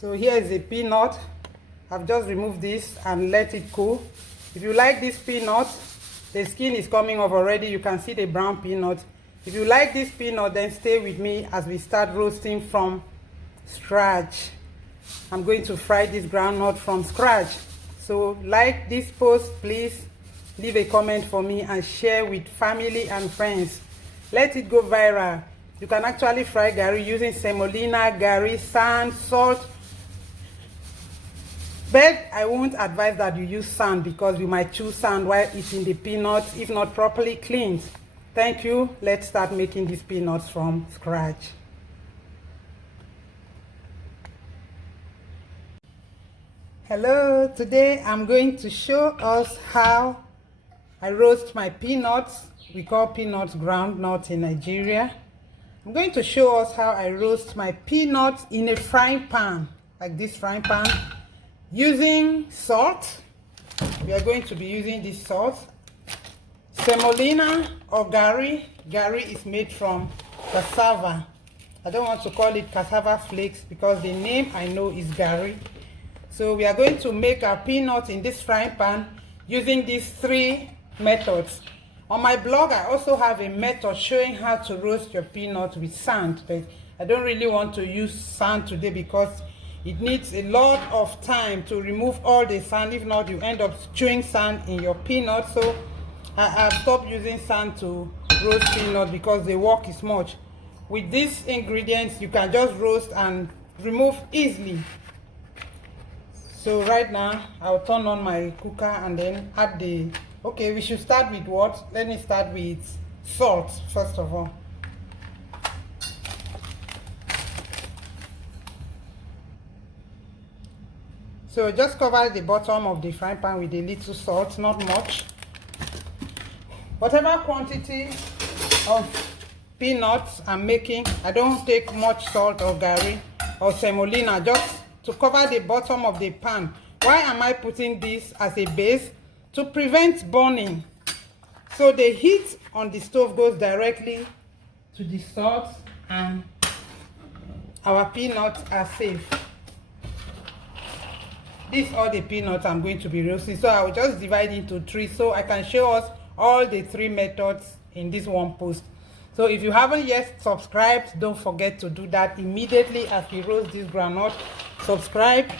So here is a peanut. I've just removed this and let it cool. If you like this peanut, the skin is coming off already. You can see the brown peanut. If you like this peanut, then stay with me as we start roasting from scratch. I'm going to fry this groundnut from scratch. So like this post, please leave a comment for me and share with family and friends. Let it go viral. You can actually fry Garri using semolina, Garri, sand, salt. But I won't advise that you use sand because you might chew sand while eating the peanuts if not properly cleaned. Thank you. Let's start making these peanuts from scratch. Hello, today I'm going to show us how I roast my peanuts. We call peanuts groundnuts in Nigeria. I'm going to show us how I roast my peanuts in a frying pan, like this frying pan, using salt. We are going to be using this salt, semolina or Garri. Garri is made from cassava. I don't want to call it cassava flakes because the name I know is Garri. So we are going to make our peanuts in this frying pan using these 3 methods. On my blog, I also have a method showing how to roast your peanuts with sand, but I don't really want to use sand today because it needs a lot of time to remove all the sand. If not, you end up chewing sand in your peanuts. So I have stopped using sand to roast peanuts because the work is much. With these ingredients, you can just roast and remove easily. So right now, I'll turn on my cooker and then add the... Okay, we should start with what? Let me start with salt, first of all. So just cover the bottom of the frying pan with a little salt, not much. Whatever quantity of peanuts I'm making, I don't take much salt or Garri or semolina, just to cover the bottom of the pan. Why am I putting this as a base? To prevent burning. So the heat on the stove goes directly to the salt and our peanuts are safe. These are the peanuts I'm going to be roasting. So I will just divide into 3 so I can show us all the 3 methods in this one post. So if you haven't yet subscribed, don't forget to do that immediately as we roast this groundnut. Subscribe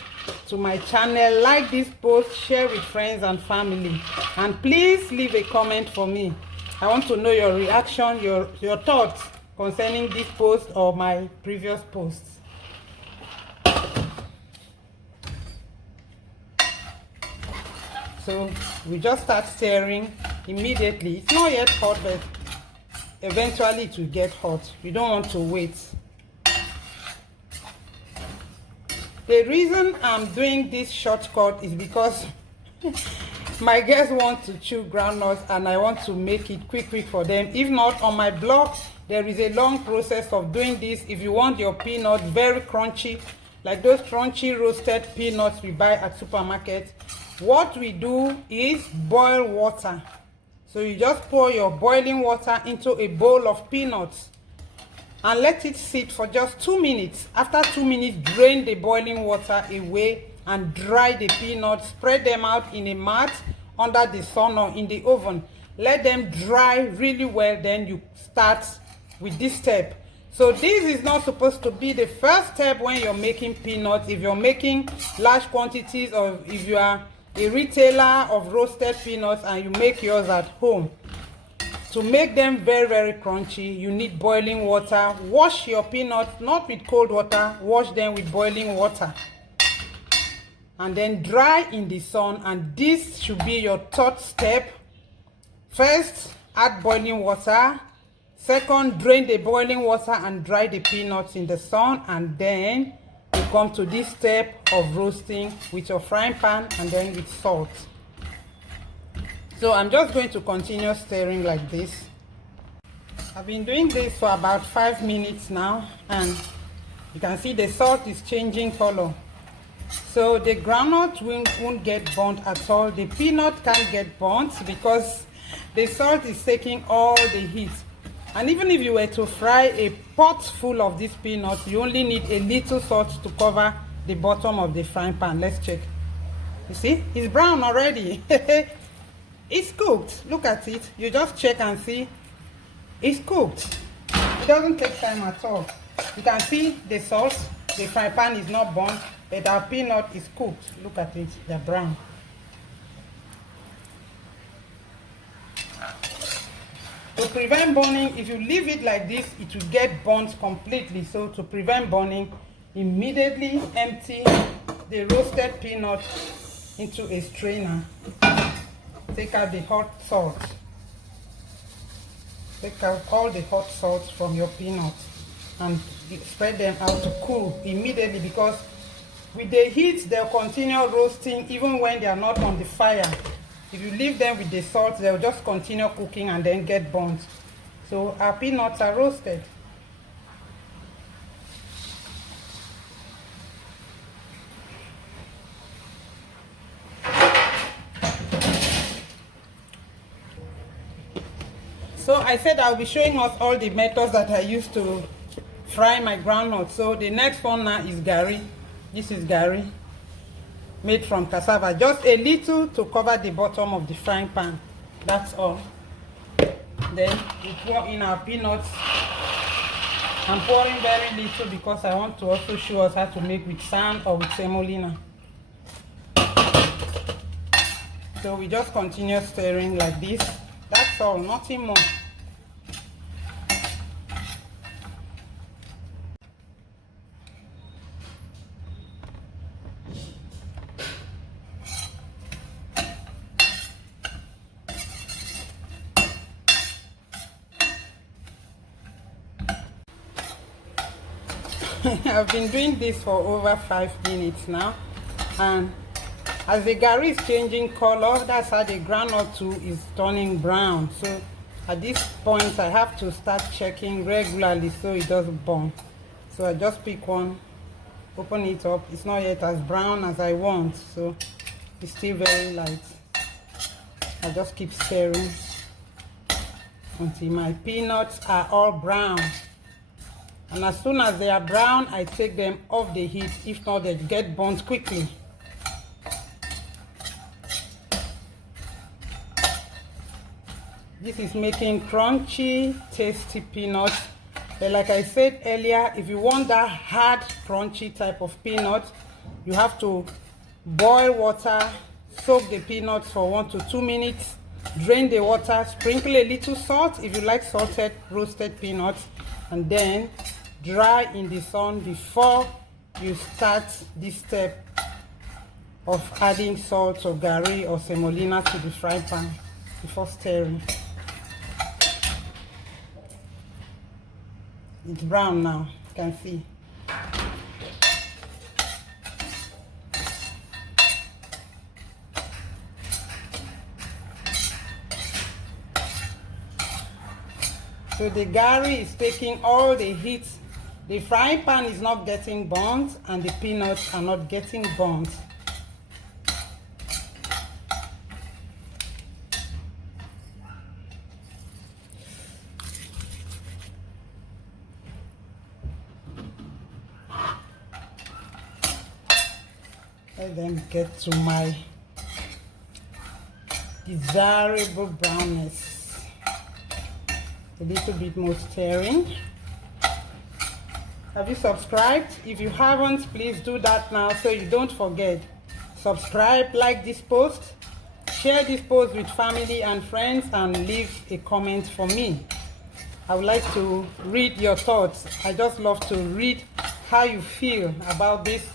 to my channel, like this post, share with friends and family, and please leave a comment for me. I want to know your reaction, your thoughts concerning this post or my previous posts. So we just start stirring immediately. It's not yet hot, but eventually it will get hot. We don't want to wait. The reason I'm doing this shortcut is because my guests want to chew groundnuts and I want to make it quick for them. If not, on my blog there is a long process of doing this. If you want your peanuts very crunchy, like those crunchy roasted peanuts we buy at supermarkets, what we do is boil water. So you just pour your boiling water into a bowl of peanuts and let it sit for just 2 minutes. After 2 minutes, drain the boiling water away and dry the peanuts. Spread them out in a mat under the sun or in the oven. Let them dry really well, then you start with this step. So this is not supposed to be the first step when you're making peanuts. If you're making large quantities, or if you are a retailer of roasted peanuts and you make yours at home, to make them very crunchy, you need boiling water. Wash your peanuts, not with cold water, wash them with boiling water. And then dry in the sun, and this should be your 3rd step. First, add boiling water. Second, drain the boiling water and dry the peanuts in the sun. And then you come to this step of roasting with your frying pan and then with salt. So I'm just going to continue stirring like this. I've been doing this for about 5 minutes now, and you can see the salt is changing color. So the groundnut won't get burnt at all. The peanut can't get burnt because the salt is taking all the heat. And even if you were to fry a pot full of these peanuts, you only need a little salt to cover the bottom of the frying pan. Let's check. You see, it's brown already. It's cooked. Look at it. You just check and see it's cooked. It doesn't take time at all. You can see the salt. The frying pan is not burnt, but our peanut is cooked. Look at it. They're brown. To prevent burning, if you leave it like this, it will get burnt completely. So to prevent burning, immediately empty the roasted peanut into a strainer. Take out the hot salt. Take out all the hot salt from your peanuts and spread them out to cool immediately, because with the heat they'll continue roasting even when they are not on the fire. If you leave them with the salt, they'll just continue cooking and then get burnt. So our peanuts are roasted. So I said I'll be showing us all the methods that I use to fry my groundnuts. So the next one now is Garri. This is Garri, made from cassava. Just a little to cover the bottom of the frying pan. That's all. Then we pour in our peanuts. I'm pouring very little because I want to also show us how to make with sand or with semolina. So we just continue stirring like this. That's all, nothing more. I've been doing this for over 5 minutes now, and as the Garri is changing color, that's how the groundnut too is turning brown. So at this point I have to start checking regularly so it doesn't burn. So I just pick one, open it up. It's not yet as brown as I want, so it's still very light. I just keep stirring until my peanuts are all brown. And as soon as they are brown, I take them off the heat. If not, they get burnt quickly. This is making crunchy, tasty peanuts. But like I said earlier, if you want that hard, crunchy type of peanut, you have to boil water, soak the peanuts for 1 to 2 minutes, drain the water, sprinkle a little salt if you like salted roasted peanuts, and then dry in the sun before you start this step of adding salt or Garri or semolina to the frying pan before stirring. It's brown now, you can see. So the Garri is taking all the heat. The frying pan is not getting burnt and the peanuts are not getting burnt. Let them get to my desirable brownness. A little bit more stirring. Have you subscribed? If you haven't, please do that now so you don't forget. Subscribe, like this post, share this post with family and friends, and leave a comment for me. I would like to read your thoughts. I just love to read how you feel about this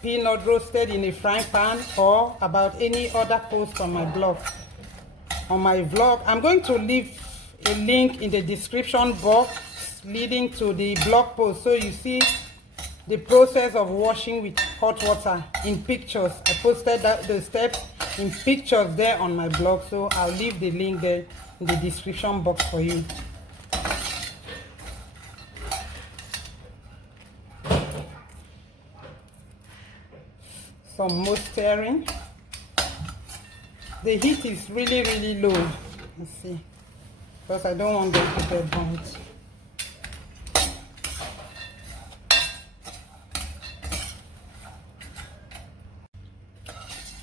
peanut roasted in a frying pan, or about any other post on my blog. On my vlog, I'm going to leave a link in the description box leading to the blog post, so you see the process of washing with hot water in pictures. I posted the steps in pictures there on my blog, so I'll leave the link there in the description box for you. Some more stirring. The heat is really low. Let's see, because I don't want them to get burnt.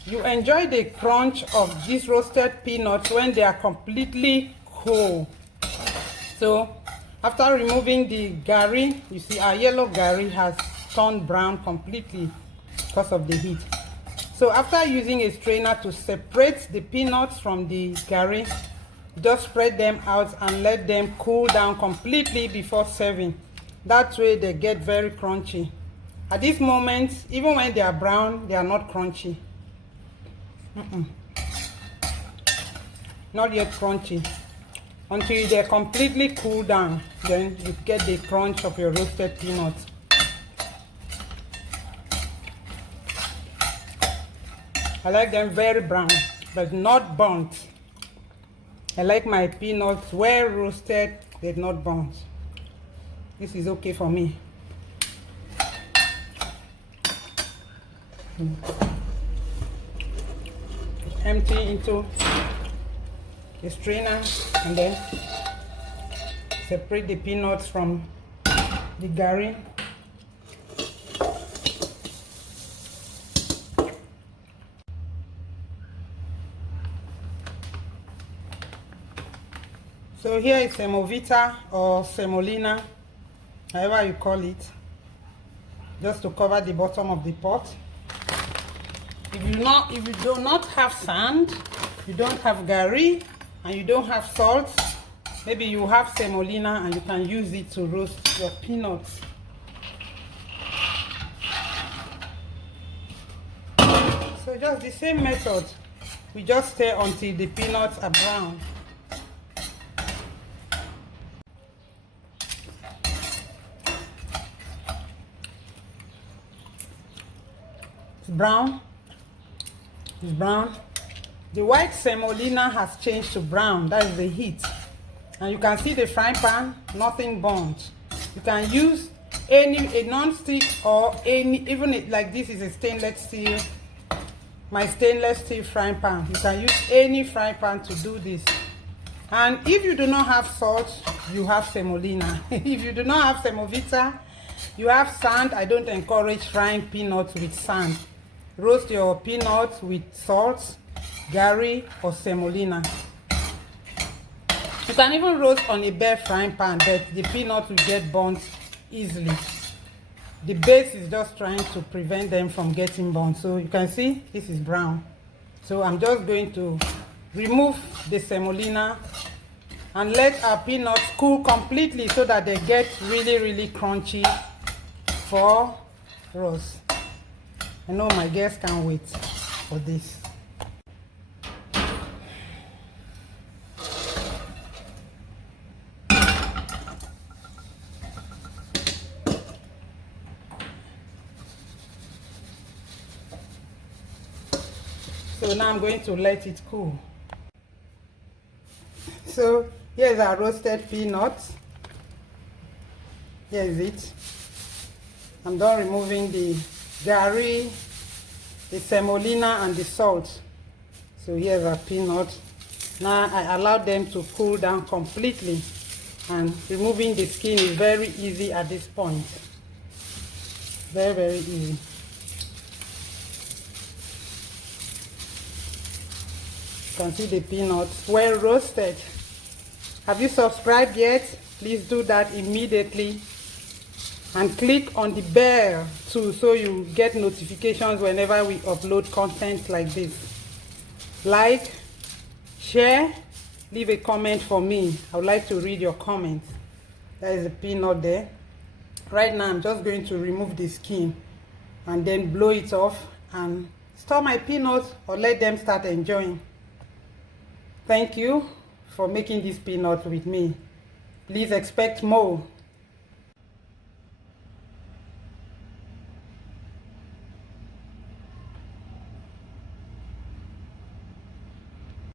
You enjoy the crunch of these roasted peanuts when they are completely cool. So after removing the Garri, you see our yellow Garri has turned brown completely because of the heat. So after using a strainer to separate the peanuts from the Garri, just spread them out and let them cool down completely before serving. That way they get very crunchy. At this moment, even when they are brown, they are not crunchy. Not yet crunchy. Until they completely cool down, then you get the crunch of your roasted peanuts. I like them very brown, but not burnt. I like my peanuts well roasted, but not burnt. This is okay for me. Empty into the strainer and then separate the peanuts from the Garri. So here is semovita or semolina, however you call it, just to cover the bottom of the pot. If you do not have sand, you don't have Garri, and you don't have salt, maybe you have semolina and you can use it to roast your peanuts. So just the same method, we just stir until the peanuts are brown. It's brown. It's brown. The white semolina has changed to brown. That is the heat. And you can see the frying pan, nothing burnt. You can use a non-stick or even like this is a stainless steel, my stainless steel frying pan. You can use any frying pan to do this. And if you do not have salt, you have semolina. If you do not have semovita, you have sand. I don't encourage frying peanuts with sand. Roast your peanuts with salt, Garri or semolina. You can even roast on a bare frying pan, but the peanuts will get burnt easily. The base is just trying to prevent them from getting burnt. So you can see this is brown. So I'm just going to remove the semolina and let our peanuts cool completely so that they get really crunchy for roast. I know my guests can't wait for this. So now I'm going to let it cool. So here's our roasted peanuts. Here is it. I'm done removing the Garri, the semolina and the salt. So here's our peanuts. Now I allowed them to cool down completely, and removing the skin is very easy at this point. Very easy. You can see the peanuts well roasted. Have you subscribed yet? Please do that immediately. And click on the bell too, so you get notifications whenever we upload content like this. Like, share, leave a comment for me. I would like to read your comments. There is a peanut there. Right now I'm just going to remove the skin and then blow it off and store my peanuts or let them start enjoying. Thank you for making this peanut with me. Please expect more.